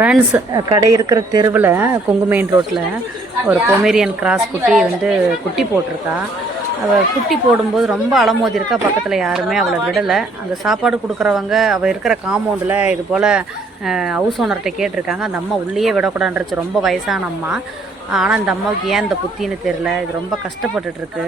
Friends, கடை இருக்கிற தெருவில் கொங்கு மெயின் ரோட்டில் ஒரு பொமேரியன் கிராஸ் குட்டி குட்டி போட்டிருக்கா. அவள் குட்டி போடும்போது ரொம்ப அலமோதிருக்கா. பக்கத்தில் யாருமே அவளை விடலை. அங்கே சாப்பாடு கொடுக்குறவங்க அவள் இருக்கிற காம்பவுண்டில் இது போல் ஹவுஸ் ஓனர்கிட்ட கேட்டிருக்காங்க. அந்த அம்மா உள்ளேயே விடக்கூடாதுன்றது. ரொம்ப வயசான அம்மா. ஆனால் இந்த அம்மாவுக்கு ஏன் இந்த புத்தின்னு தெரில. இது ரொம்ப கஷ்டப்பட்டுருக்கு.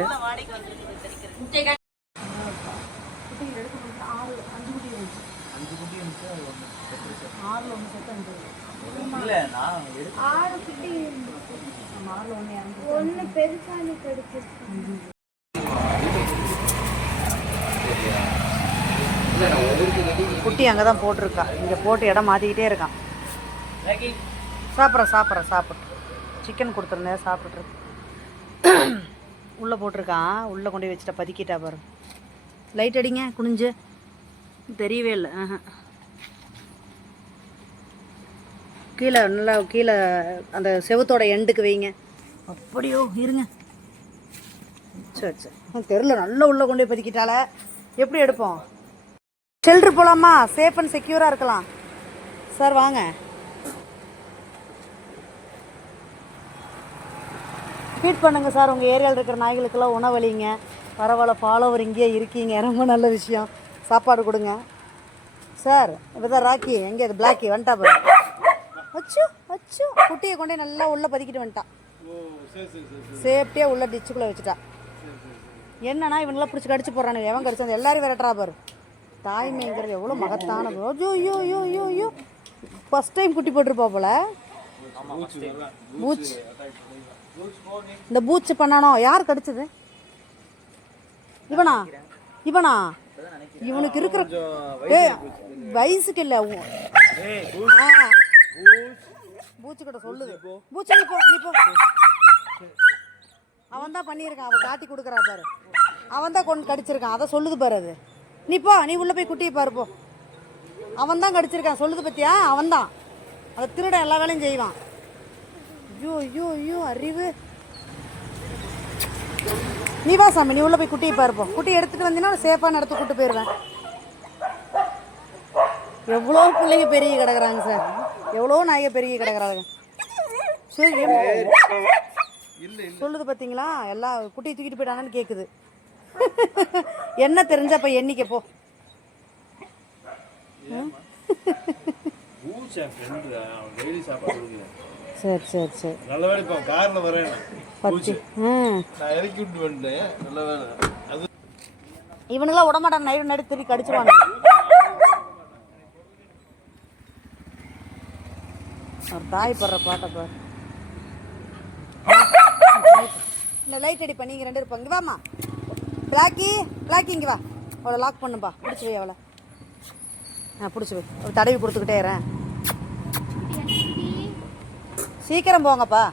குட்டி அங்கே தான் போட்டிருக்கா. இங்கே போட்டு இடம் மாற்றிக்கிட்டே இருக்கான். சாப்பிட்ற சிக்கன் கொடுத்துருந்தேன், சாப்பிட்ருக்கு. உள்ளே போட்டிருக்கான். உள்ளே கொண்டு போய் வச்சுட்டா, பதுக்கிட்டா பாரு. லைட் அடிங்க, குனிஞ்சு. தெரியவே இல்லை. கீழே நல்லா கீழே அந்த செவத்தோட எண்டுக்கு வைங்க. அப்படியோ இருங்க. சரி தெருல நல்லா உள்ளே கொண்டு போய் பதுக்கிட்டால. எப்படி எடுப்போம்? ஷெல்டர் போகலாமா? சேஃப் அண்ட் செக்யூராக இருக்கலாம். சார் வாங்க. ஃபீட் பண்ணுங்கள் சார். உங்கள் ஏரியாவில் இருக்கிற நாய்களுக்கெல்லாம் உணவளிங்க. பரவாயில்ல, ஃபாலோவர் இங்கேயே இருக்கீங்க, ரொம்ப நல்ல விஷயம். சாப்பாடு கொடுங்க சார். இப்போ தான் ராக்கி எங்கே? அது பிளாக்கி வந்துட்டா பாரு. அச்சு குட்டியை கொண்டே நல்லா உள்ளே பதுக்கிட்டு வந்துட்டான். சேஃப்டியாக உள்ள டிச்சுக்குள்ளே வச்சுட்டா. என்னன்னா இவங்களாம் பிடிச்சி கடிச்சு போடுறானு. எவன் கடிச்சு அந்த எல்லாரும் விரட்டுறா பாரு. தாய்மைங்கிறது எவ்வளோ மகத்தானது. ஐயோ ஃபஸ்ட் டைம் குட்டி போட்டிருப்பா போல. பூச், இந்த பூச்சு பண்ணானோ? யார் கடிச்சது? இவனா? இவனுக்கு இருக்கிற வயசுக்கு இல்லை. பூச்சு கிட்ட சொல்லுது. பூச்சு நீ போ. அவன் தான் பண்ணியிருக்கான். அவன் காட்டி கொடுக்குறா பாரு. அவன் தான் கொண்டு கடிச்சிருக்கான். அதை சொல்லுது பாரு. அது நீ போ, நீ உள்ள போய் குட்டியை பாரு போ. அவன் தான் கடிச்சிருக்கான் சொல்லுது பத்தியா? அவன் தான். அதை திருட எல்லா வேலையும் செய்வான். ஐயோ அறிவு. நீ வா சாமி, நீ உள்ள போய் குட்டியை பாருப்போம். குட்டி எடுத்துட்டு வந்தீங்கன்னா சேஃபான இடத்துக்கு கூட்டு போயிடுவேன். எவ்வளோ பிள்ளைங்க பெருகி கிடக்குறாங்க சார். எவ்வளோ நாய்க பெருகி கிடக்குறாங்க. சரி சொல்லுது பார்த்தீங்களா? எல்லாம் குட்டியை தூக்கிட்டு போயிட்டாங்கன்னு கேட்குது. என்ன தெரிஞ்சப்ப எண்ணிக்க போ. சரி இவனுங்களாம் விடமாட்டான். நைட்டு திருப்பி கடிச்சுவாங்க. ஒரு தாய் படுற பாட்டை பாரு. இந்த லைட் அடி பண்ணி 2 இருப்பாங்க. இங்கே வாமா பிளாக்கி இங்கே வா. அவளை லாக் பண்ணுப்பா. பிடிச்சி வை அவளை. பிடிச்சி வை. ஒரு தடவி கொடுத்துக்கிட்டே இருறேன். சீக்கிரம் போங்கப்பா.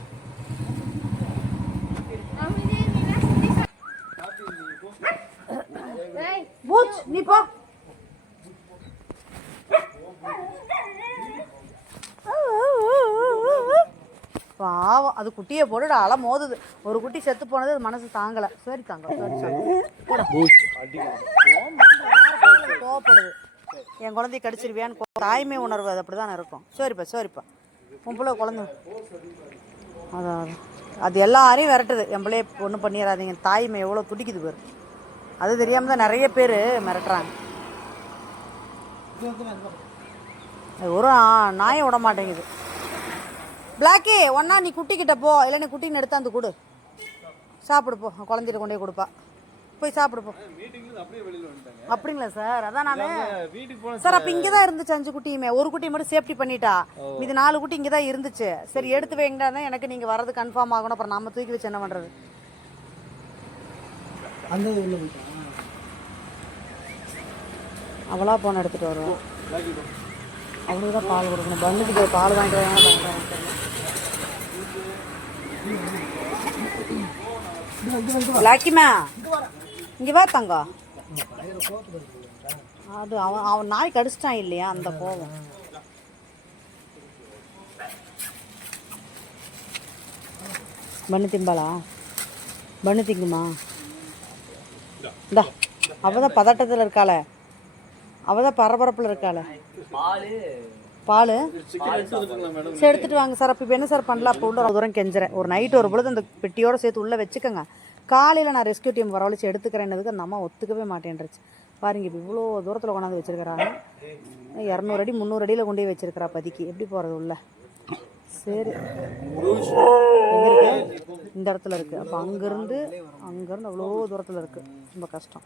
பூச் நீ போ. பாவம், அது குட்டியை போட்டு அலை மோதுது. ஒரு குட்டி செத்து போனது மனசு தாங்கலை. சரி கோவப்படுது. என் குழந்தைய கடிச்சிருவியான்னு தாய்மை உணர்வு. அது அப்படி தானே இருக்கும். சரிப்பா உன் பிள்ளை குழந்தை அதான் அது எல்லாரையும் விரட்டுது. என் பிள்ளைய ஒன்றும் பண்ணிடாதீங்க. தாய்மை எவ்வளோ துடிக்குது பேர். அது தெரியாமல் தான் நிறைய பேர் மிரட்டுறாங்க. ஒரு நாயை விட மாட்டேங்குது. பிளாக்கி ஒன்னா நீ குட்டிக்கிட்ட போ. இல்லை நீ குட்டின்னு எடுத்து அந்த கொடு. சாப்பிடு போ. குழந்தைகிட்ட கொண்டே கொடுப்பா. போய் சாப்பிடு போ. அப்படிங்களா சார்? அதான் நான் சார் அப்போ இங்கே தான் இருந்துச்சு 5 குட்டியுமே. ஒரு குட்டி மட்டும் சேஃப்டி பண்ணிட்டா. இது 4 குட்டி இங்கே தான் இருந்துச்சு. சரி எடுத்து வைங்கடா தான் எனக்கு நீங்கள் வர்றது கன்ஃபார்ம் ஆகணும். அப்புறம் நம்ம தூக்கி வச்சு என்ன பண்ணுறது? அவளா போன எடுத்துகிட்டு வருவோம். அவளுக்கு தான் பால் கொடுக்கணும். பண்ணுக்கு போய் பால் வாங்கிட்டு வாங்க. லாக்கிமா இங்கே வா தங்கம். அது அவன் நாய் கடிச்சிட்டான் இல்லையா, அந்த கோவம். பண்ணு திம்பாளா? பண்ணு திங்குமா? இந்தா அவதான் பதட்டத்தில் இருக்காள. அவதான் பரபரப்பில் இருக்காள. பால் சரி எடுத்துகிட்டு வாங்க சார். அப்போ இப்போ என்ன சார் பண்ணலாம்? அப்போ உள்ள தூரம் கெஞ்சுறேன். ஒரு நைட்டு ஒரு பொழுது அந்த பெட்டியோடு சேர்த்து உள்ளே வச்சுக்கோங்க. காலையில் நான் ரெஸ்கியூ டீம் வரவழைச்சி எடுத்துக்கிறேன்னதுக்கு அந்த அம்மா ஒத்துக்கவே மாட்டேன்ருச்சு. பாருங்க இப்போ இவ்வளோ தூரத்தில் கொண்டாந்து வச்சுருக்கிறாங்க. 200 அடி 300 அடியில் கொண்டு போய் வச்சுருக்கிறா பதிக்கு. எப்படி போகிறது உள்ள? சரி எங்கே இருக்கு? இந்த இடத்துல இருக்குது. அப்போ அங்கேருந்து அவ்வளோ தூரத்தில் இருக்குது. ரொம்ப கஷ்டம்.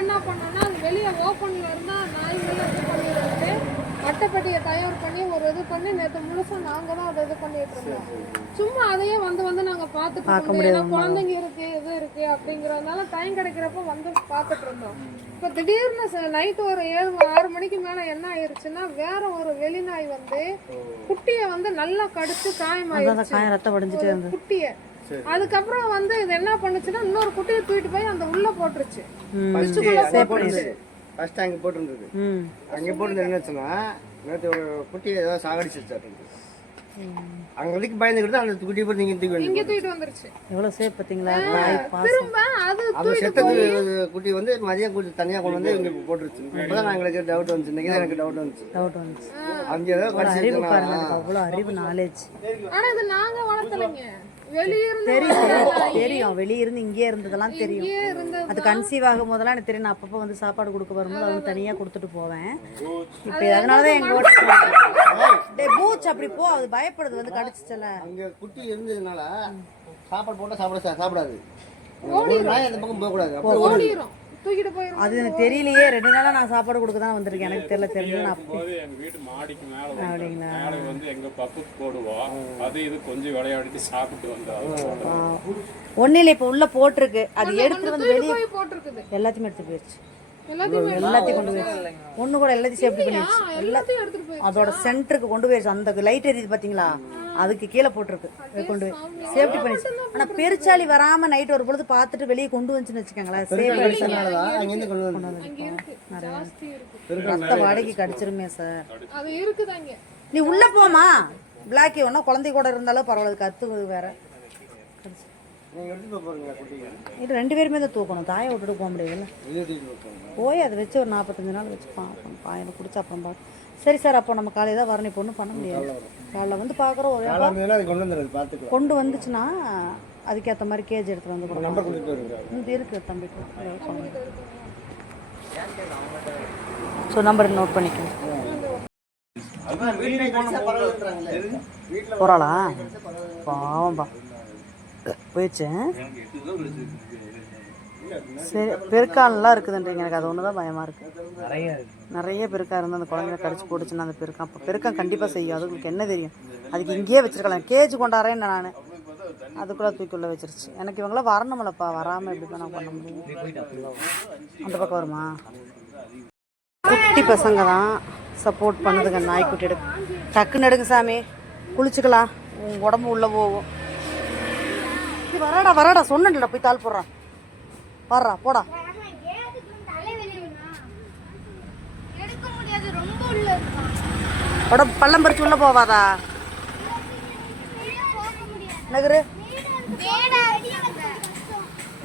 என்ன பண்ணோம்னா அது வெளியே ஓப்பன்ல இருந்தா நாய்களை இது பண்ணிட்டு அட்டைப்பட்டியை தயார் பண்ணி ஒரு இது பண்ணி நேற்று முழுசா நாங்க தான் அதை இது பண்ணிட்டு இருந்தோம். சும்மா அதையே வந்து நாங்க பார்த்துட்டு இருந்தோம். ஏன்னா குழந்தைங்க இருக்கு இது இருக்கு அப்படிங்கறதுனால டைம் கிடைக்கிறப்ப வந்து பார்த்துட்டு இருந்தோம். இப்போ திடீர்னு நைட்டு ஒரு 7-6 மணிக்கு மேல என்ன ஆயிருச்சுன்னா வேற ஒரு வெளிநாய் வந்து குட்டியை நல்லா கடிச்சு காயமாயிருச்சு குட்டியை. அதுக்கப்புறம் இது என்ன பண்ணுச்சுன்னா இன்னொரு குட்டியை தூக்கிட்டு போய் அந்த உள்ள போட்டுருச்சு. ஃபர்ஸ்ட் அங்கே போட்டுருந்தது. அங்கே போட்டு என்ன சொன்னா நேற்று ஒரு குட்டியை ஏதாவது சாகடிச்சிருச்சு. அங்க வரைக்கும் பயந்துக்கிட்டு அந்த குட்டி போட்டு இங்க தூக்கிட்டு வந்துருச்சு. எவ்வளவு சேஃப் பாத்தீங்களா? அது செத்தது குட்டி மதியம் குட்டி தனியா கொண்டு வந்து இங்க போட்டுருச்சு. இப்பதான் எங்களுக்கு டவுட் வந்துச்சு. இன்னைக்கு எனக்கு டவுட் வந்துச்சு. அங்க ஏதாவது அவ்வளவு அறிவு நாலேஜ். ஆனா இது நாங்க வளர்த்தலைங்க. தெரியும் வெளியிருந்து இங்கே இருந்ததெல்லாம் தெரியும். அது கன்சீவ் ஆகும் போதெல்லாம் எனக்கு தெரியும். நான் அப்பப்போ சாப்பாடு கொடுக்க வரும்போது அவங்க தனியாக கொடுத்துட்டு போவேன். இப்போ அதனாலதான் எங்க பூச் அப்படி போ அது பயப்படுது கடிச்சிச்சல. அங்க குட்டி இருந்ததுனால சாப்பாடு போட்டா சாப்பிடாது. அந்த பக்கம் போகக்கூடாது. அது எனக்கு தெரியலையே. 2 நாளா நான் சாப்பாடு கொடுக்க தான் வந்திருக்கேன். எனக்கு தெரியல. தெரிஞ்சு நான் எங்க வீட்டு மாடிக்கு மேல எங்க பப்பு போடுவோம். அது இது கொஞ்சம் விளையாடிட்டு சாப்பிட்டு வந்தோம். ஒன்னும் இல்லை. இப்போ உள்ள போட்டிருக்கு. அது எடுத்துட்டு வந்து வெளியே போட்டிருக்குது. எல்லாத்தையும் எடுத்து போயிடுச்சு. எல்லாத்தையும் கொண்டு போயிடுச்சு. ஒண்ணு கூட எல்லாத்தையும் சேஃப்டி பண்ணிடுச்சு. அதோட சென்டருக்கு கொண்டு போயிடுச்சு. அந்த லைட் எரியுது பாத்தீங்களா? அதுக்கு கீழே போட்டிருக்கு. கொண்டு போய் சேஃப்டி பண்ணிடுச்சு. ஆனா பெருச்சாளி வராம நைட் ஒரு பொழுது பார்த்துட்டு வெளியே கொண்டு வந்துச்சுன்னு வச்சுக்கோங்களேன். ரத்த வாடகை கடிச்சிருமே சார். நீ உள்ள போமா. பிளாக்கி ஒன்னா குழந்தை கூட இருந்தாலும் பரவாயில்ல. கத்து வேற இது 2 பேருமே தான் தூக்கணும். தாயை விட்டுட்டு போக முடியாதுல்ல. போய் அதை வச்சு ஒரு 45 நாள் வச்சு பார்ப்போம். பாயனை குடிச்சு அப்புறம் பார்ப்போம். சரி சார். அப்போ நம்ம காலையில் தான் வரணும். இப்போ ஒன்றும் பண்ண முடியாது. காலையில் பார்க்குறோம். ஒரு கொண்டு வந்துச்சுன்னா அதுக்கேற்ற மாதிரி கேஜ் எடுத்து வந்து கொடுக்கணும். இருக்கு தம்பிக்கு. ஸோ நம்பர் நோட் பண்ணிக்கணும். போகிறாளா? பாவம்பா போயிடுச்சு. சரி பெருக்கான்லாம் இருக்குதுன்றீங்க. எனக்கு அது ஒன்று தான் பயமாக இருக்குது. நிறைய பெருக்கா இருந்தால் அந்த குழந்தைய கடிச்சு போட்டுச்சுன்னா அந்த பெருக்கம் அப்போ பெருக்கம் கண்டிப்பாக செய்யும். அதுக்கு என்ன தெரியும்? அதுக்கு இங்கேயே வச்சிருக்கலாம். கேஜ் கொண்டாடுறேன்னு நான் அதுக்குள்ளே தூக்கிக்குள்ளே வச்சிருச்சு. எனக்கு இவங்களாம் வரணும்லப்பா. வராமல் எப்படிப்பா நான் பண்ண முடியும்? அந்த பக்கம் வருமா? குட்டி பசங்க தான் சப்போர்ட் பண்ணுதுங்க. நாய்க்குட்டி எடுக்க டக்குன்னு எடுங்க சாமி. குளிச்சுக்கலாம். உங்கள் உடம்பு உள்ளே போகும். வராடா சொன்னேன்டா. போய் தாள் போடுறான். வர்றா போடா. பள்ளம் பறிச்சு உள்ள போவாதா? நகரு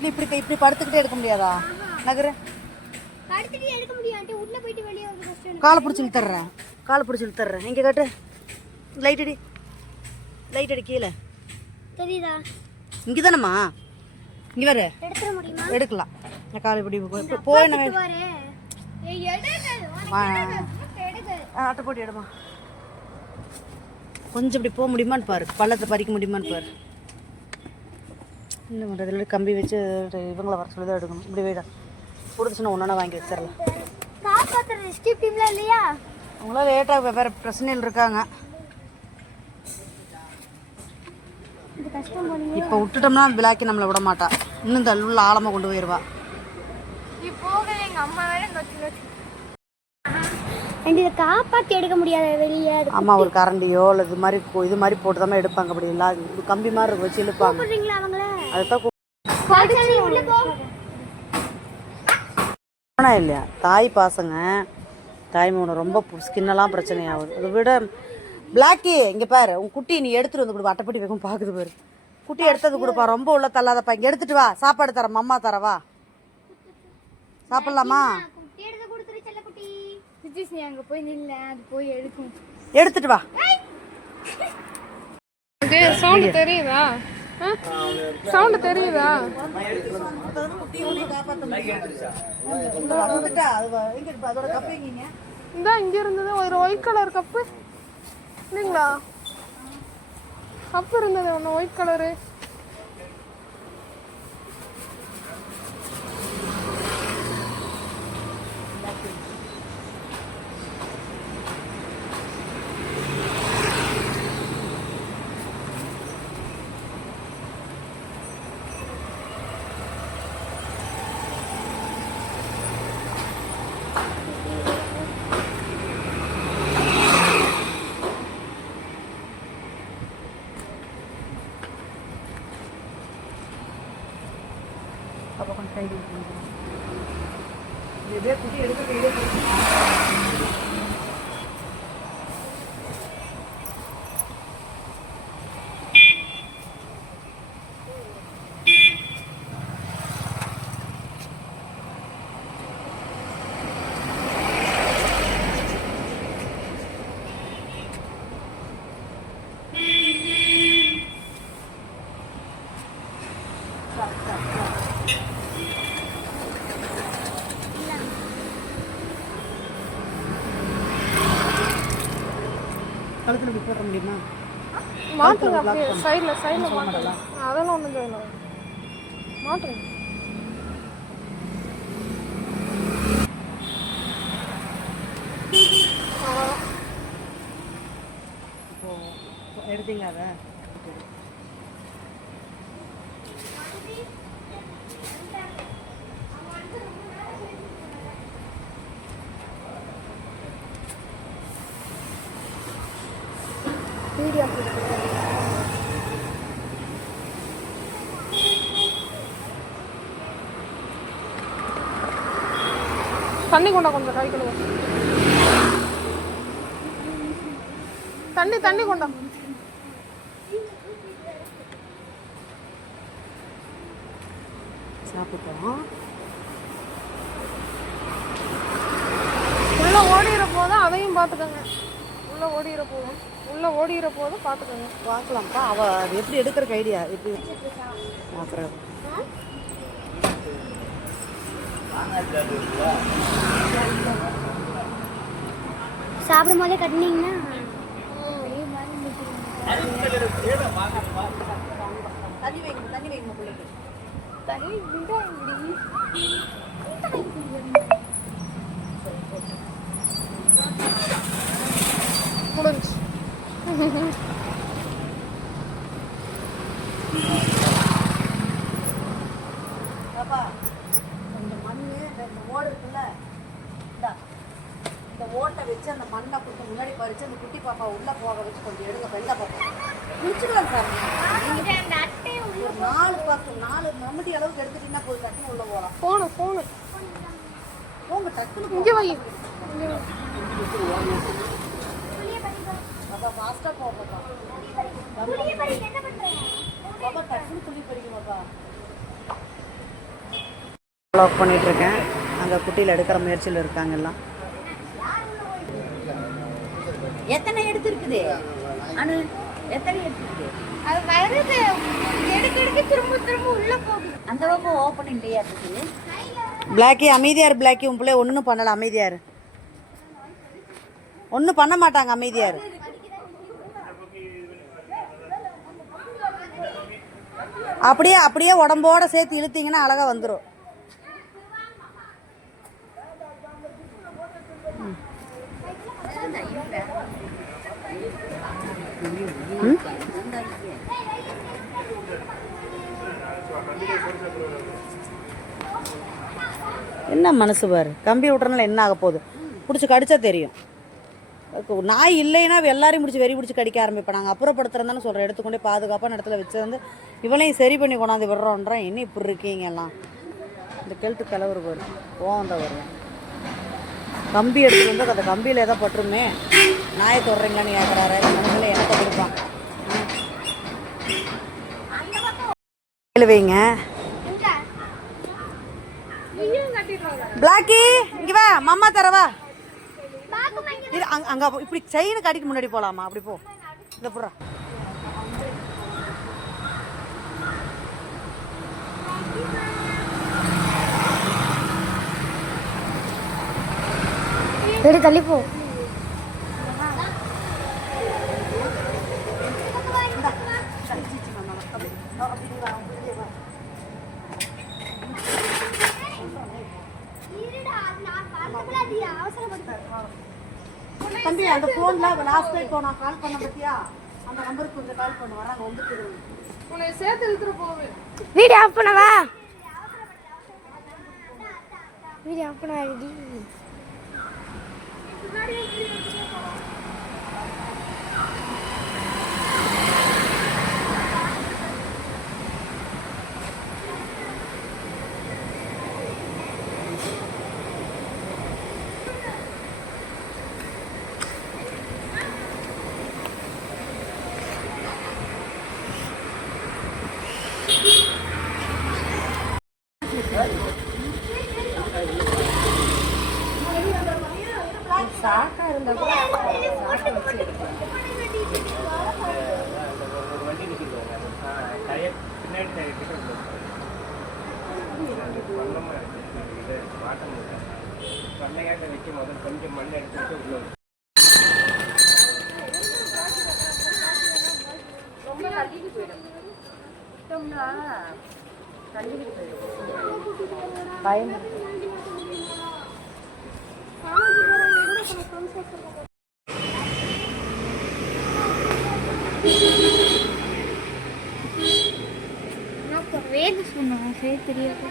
இப்படி படுத்துக்கிட்டே எடுக்க முடியாதா? நகரு காலை பிடிச்சி இழுத்துறேன். இங்க காட்டு. லைட் அடி கீழே தெரியுதா? இங்க தானம்மா. இங்க வர எடுக்கலாம். காலை இப்படி போய் ஆட்டை போட்டு எடுமா. கொஞ்சம் இப்படி போக முடியுமான்னு பாரு. பள்ளத்தை பறிக்க முடியுமான்னு பாரு. இன்னும் பண்ணுறதுல கம்பி வச்சு இவங்கள வர சொல்லி தான் எடுக்கணும். இப்படி வேடா கொடுத்துச்சுன்னா ஒன்றா வாங்கி வச்சிடலாம். அவங்களாம் லேட்டாக வேறு பிரச்சனையில் இருக்காங்க. இப்போ விட்டுட்டோம்னா பிளாக்கி நம்மளை விட மாட்டா. இன்னும் இந்த உள்ள ஆழமாக கொண்டு போயிடுவா. காப்பாற்றி எடுக்க முடியாது வெளியே. ஆமா ஒரு கரண்டியோ இல்லை இது மாதிரி போட்டு தான் எடுப்பாங்க. அப்படி இல்லை இது கம்பி மாதிரி இருக்கு வச்சு இழுப்பாங்க. அதுதான் இல்லையா தாய் பாசங்க. தாய்மோனை ரொம்ப ஸ்கின்னெல்லாம் பிரச்சனையாகுது. அதை விட பிளாக்கி இங்கே பாரு. உன் குட்டி நீ எடுத்துட்டு வந்து கொடுப்பா. அட்டைப்பட்டி வைக்கும் பார்க்குது பாரு. குட்டி எடுத்தது கொடுப்பா. ரொம்ப உள்ள தள்ளாதப்பா. இங்கே எடுத்துட்டு வா. சாப்பாடு தரேன். அம்மா தரவா? சாப்பிடலாமா? குட்டிஸ் நீ அங்க போய் நில்ல, அது போய் எடுக்கும். எடுத்துட்டு வா. சவுண்ட் தெரியுதா? சவுண்ட் தெரியுதா? இந்த இங்க இருந்தது ஒரு ஒயிட் கலர் கப்பு இல்லைங்களா? கப்பு இருந்தது ஒன்று ஒயிட் கலரு. அப்போ கொஞ்சம் கை இதே குட்டி எடுக்க கையிலே கழுத்தில் இப்படி போட முடியுமா? மாட்டுங்க அப்படியே சைடில் மாட்டல. அதெல்லாம் ஒன்றும் செய்யலாம். மாட்டுங்க. இப்போ எடுத்தீங்க அதை வீடியோ தண்ணி கொண்டா கொஞ்சம் கை கழுவு. தண்ணி கொண்டா. சாப்பிட்டோம். உள்ள ஓடிற போதும் அதையும் பார்த்துக்கோங்க. உள்ள ஓடிற போதும் பார்த்துக்கோங்க. பார்க்கலாம்ப்பா. அவள் அது எப்படி எடுக்கிறக்கு ஐடியா எப்படி பார்க்குறது? சாப்பிடும் போதே கட்டினீங்கன்னா தண்ணி வைங்க பிள்ளைக்கு. முடிஞ்சு. பாப்பா இந்த மண் இந்த ஓடு இருக்குல்ல, இந்த ஓட்டை வச்சு அந்த மண்ணை கொஞ்சம் முன்னாடி பறித்து அந்த குட்டி பாப்பா உள்ளே போக வச்சு கொஞ்சம் எடுங்க. வெள்ளை பாப்பா முடிச்சுக்கலாம் சார். ஒரு 4 மம்முட்டி அளவுக்கு எடுத்துட்டீங்கன்னா போய் டக்குன்னு உள்ளே போகலாம். ஃபோனு போங்க டக்குன்னு இங்கே வை. பாப்பா ஃபாஸ்ட்டாக போக பாப்பா டக்குன்னு துணி பறிக்கும் பாப்பா. லாக் பண்ணிகிட்ருக்கேன். அந்த குட்டியில் எடுக்கிற முயற்சியில் இருக்காங்க எல்லாம். எத்தனை எடுத்துருக்குது அனு? எத்தனை எடுத்துருக்குது? அது வருது எடுக்க திரும்ப உள்ள போகுது. அந்த பக்கம் ஓப்பன் இல்லையா இருக்குது? பிளாக்கி அமைதியார். பிளாக்கி உன் பிள்ளை ஒன்றும் பண்ணலை. அமைதியார். ஒன்றும் பண்ண மாட்டாங்க. அமைதியார். அப்படியே உடம்போட சேர்த்து இழுத்தீங்கன்னா அழகாக வந்துடும். என்ன மனசு பாரு. கம்பி விட்றனால என்ன ஆக போகுது? பிடிச்சி கடிச்சா தெரியும். நாய் இல்லைன்னா எல்லாரையும் பிடிச்சி வெறி பிடிச்சி கடிக்க ஆரம்பிப்பேன். நாங்கள் அப்புறப்படுத்துறதானே சொல்கிறேன். எடுத்துக்கொண்டே பாதுகாப்பான இடத்துல வச்சு வந்து இவளையும் சரி பண்ணி கொண்டாந்து விடுறோன்றேன். என்ன இப்படி இருக்கீங்க எல்லாம்? இந்த கெழுத்து கிளவுறு பாரு. போவந்த வருவேன். கம்பி எடுத்துகிட்டு வந்து அந்த கம்பியில் எதோ பட்டுருமே. நாயை தொடுறீங்களான்னு கேட்குறாரு. மனுஷங்களே என்ன கொடுப்பான் வைங்க. பிளாக்கி இங்கே வா. மம்மா தரவா. இது அங்கே இப்படி செயின் கட்டிட்டு முன்னாடி போகலாமா? அப்படி போ. இதை போடுறா. சரி தள்ளி போ. தம்பி அந்த ஃபோனில் லாஸ்ட் டைம் நான் கால் பண்ண பற்றியா அந்த நம்பருக்கு கொஞ்சம் கால் பண்ண வராங்க வந்துட்டு உன்னை சேர்த்து இழுத்துட்டு போவேன். வீடியோ ஆஃப் பண்ணவா? வீடியோ ஆஃப் பண்ண ரெடி. சாக்கா இருந்தா கூட சாக்கை வச்சு எடுக்கலாம். ஒரு வண்டி நிற்கிடுவாங்க டயர் பின்னாடி டயர் கிட்ட பள்ளமாக இருக்குது மாட்டம் பண்ணையாட்ட வைக்கும் போது கொஞ்சம் மண் எடுத்துட்டு உள்ள ரொம்ப தள்ளிட்டு போயிடும். விட்டோம்னா தள்ளிட்டு போயிடும். பயம் வேது சொன்னாங்க. சரி தெரியாது.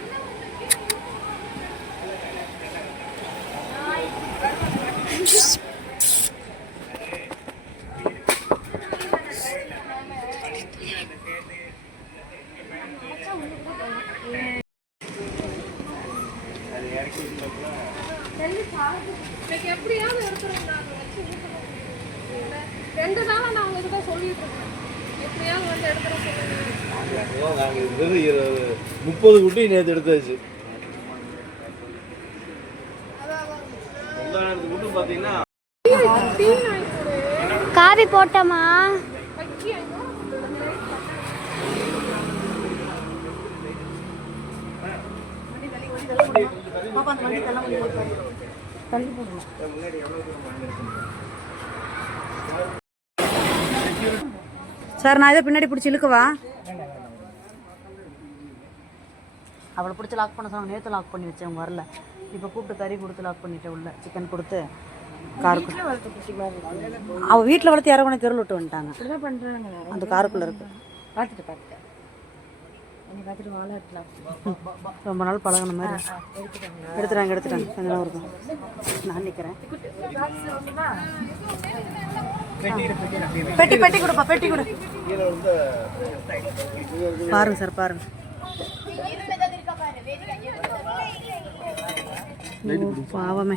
இன்னைக்கு எப்படியாவது எடுத்துருங்க. ரெண்டு நாளா நான் உங்ககிட்ட சொல்லிட்டு இருக்கேன். எப்படியாவது வந்து எடுத்துட சொல்லுங்க. 30 குட்டி நேற்று எடுத்தாச்சு. மட்டும் பார்த்தீங்கன்னா காபி போட்டோமா? பாப்பா அந்த வண்டி தள்ளி போடணும். சார் நான் இதை பின்னாடி பிடிச்சி இழுக்கவா? அவளை பிடிச்சி லாக் பண்ண சொன்னாங்க. நேற்று லாக் பண்ணி வச்சேன், அவங்க வரல. இப்போ கூப்பிட்டு கறி கொடுத்து லாக் பண்ணிட்டேன். உள்ள சிக்கன் கொடுத்து காருக்கு அவள் வீட்டில் வளர்த்து யாரோ தெருவில் விட்டு வந்துட்டாங்க. அந்த காருக்குள்ளே இருக்கு. பார்த்துட்டு வாழலாம். ரொம்ப நாள் பழகின மாதிரி எடுத்துட்டாங்க. கொஞ்ச நாள் இருக்கும். நான் நிற்கிறேன். பெட்டி கொடுப்பா. பெட்டி கொடு. பாருங்க சார், பாருங்க. பாவமே.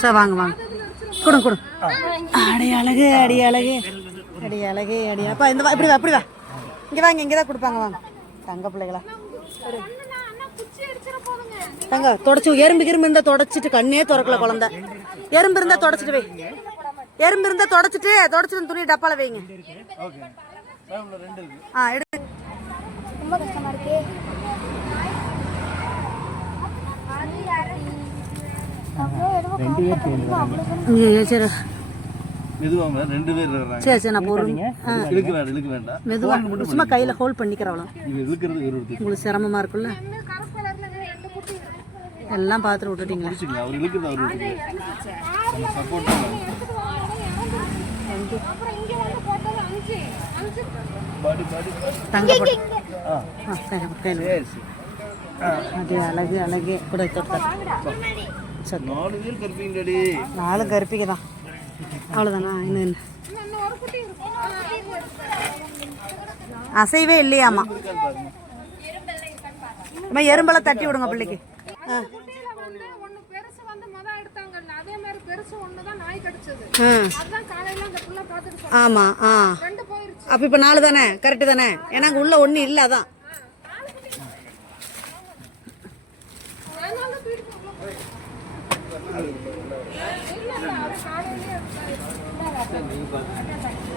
சார் வாங்க கொடு. அடி அழகு. அப்பா இந்த இப்படி வா. இங்கே வாங்க. இங்கே தான் கொடுப்பாங்க. வாங்க தங்க பிள்ளைகளா. தங்க தொடச்சி எறும்பு இருந்தா தொடச்சிட்டு கண்ணே திறக்கல குழந்தை. எறும்பு இருந்தா தொடச்சிட்டு வை. தொடச்சிட்டு துணி டப்பால வைங்க. எடுத்து ரொம்ப கஷ்டமா இருக்கு. சரி மெதுவாக 2 பேர் வர்றாங்க. சரி நான் போறேன். இழுக்க வேண்டாம். மெதுவா சும்மா கையில ஹோல்ட் பண்ணிக்கிறவளோ. இழுக்கிறது உங்களுக்கு சிரமமா இருக்குல்ல. எல்லாம் பார்த்துட்டு விட்டுட்டீங்களா? அவர் இழுக்கிறது அவர் விட்டுட்டு சப்போர்ட் தங்க அது அழகு கூட தொட்ட 4 பேர் கருப்பீங்கடி. 4 கருப்பிங்க தான். அவ்வளோதானா? இன்னும் என்ன அசைவே இல்லையாமா? எறும்பெல்லாம் தட்டி விடுங்க பிள்ளைக்கு. ஒண்ணு பெருசு வந்து மொதல் எடுத்தாங்கல்ல, அதே மாதிரி பெருசு ஒண்ணுதான் நாய் கடிச்சது. ஆ அதான் காலையில அந்த புள்ள பார்த்துட்டு சொன்னா. ஆமாம் ஆ 2 போயிருச்சு. அப்போ இப்போ 4 தானே கரெக்டு தானே? ஏன்னா அங்கே உள்ள ஒன்றும் இல்லை அதான். அதனால தூக்கிட்டு போகலாம். இல்ல இல்ல அவ காலையிலே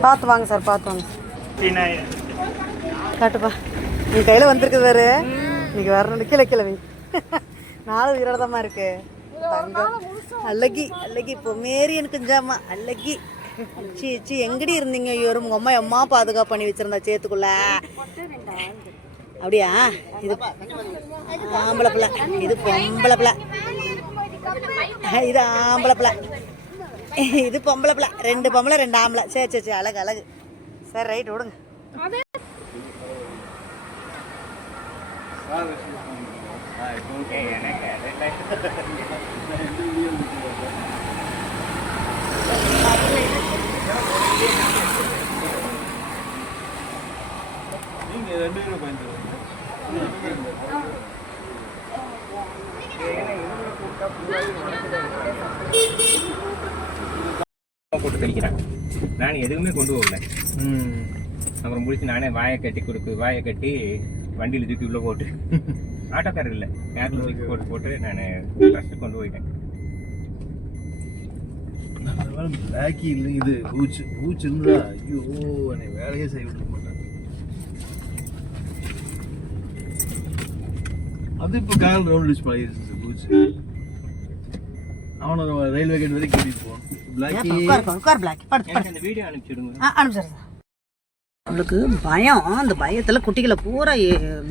பார்த்து வாங்க சார், பார்த்து வாங்க. காட்டுப்பா, நீ கையில் வந்திருக்குது வேறு. இன்னைக்கு வரணும். கீழே கீழே வை. 4 விரதமா இருக்கு. தங்கம் அல்லகி அல்லகி பொம்மேரியன் குஞ்சாமா அல்லகி. சி சி எங்கடி இருந்தீங்க? ஐயோ உங்க அம்மா எம்மா பாதுகாப்பு பண்ணி வச்சிருந்தா சேத்துக்குள்ள. அப்படியா? இது ஆம்பளை பிள்ளை, இது பொம்பளை பிள்ளை, இது ஆம்பளை பிள்ளை, இது பொம்பளை பிள்ளை. 2 பொம்பளை 2 ஆம்பளை. சரி சரி சரி, அழகு அழகு. சரி ரைட் விடுங்க. நீங்க 2 பேரும் பயந்துருங்க. போட்டு கழிக்கிறாங்க. நான் எதுவுமே கொண்டு போகல. அப்புறம் முடிச்சு நானே வாயை கட்டி வண்டியில் தூக்கி உள்ள போட்டு ஆட்டோக்காரர் இல்லை நேரத்தில் தூக்கி போட்டு நான் ஃபஸ்ட்டு கொண்டு போயிட்டேன். பிளாக்கி இல்லை, இது பூச்சி இருந்தா ஐயோ என்னை வேலையே செய்ய விட மாட்டேன். அது இப்போ கால் ரவுண்ட் அடிச்சு பழகிடுச்சு பூச்சி. அவனை ரயில்வே கேட் வரைக்கும் கூட்டிட்டு போவான். பிளாக்கி உட்கார் பிளாக், படுத்து எனக்கு அந்த வீடியோ அனுப்பிச்சிடுங்க. அனுப்பிச்சிடுறேன். அவளுக்கு பயம். அந்த பயத்தில் குட்டிகளை பூரா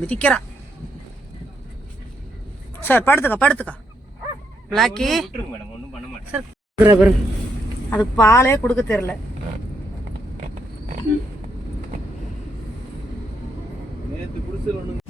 மிதிக்கிறான். சார் படுத்துக்கா பிளாக்கி. விட்டுருங்க மேடம், ஒன்றும் பண்ண மாட்டேன். சார் அதுக்கு பாலே கொடுக்க தெரியல. நேற்று குடிசல் ஒன்று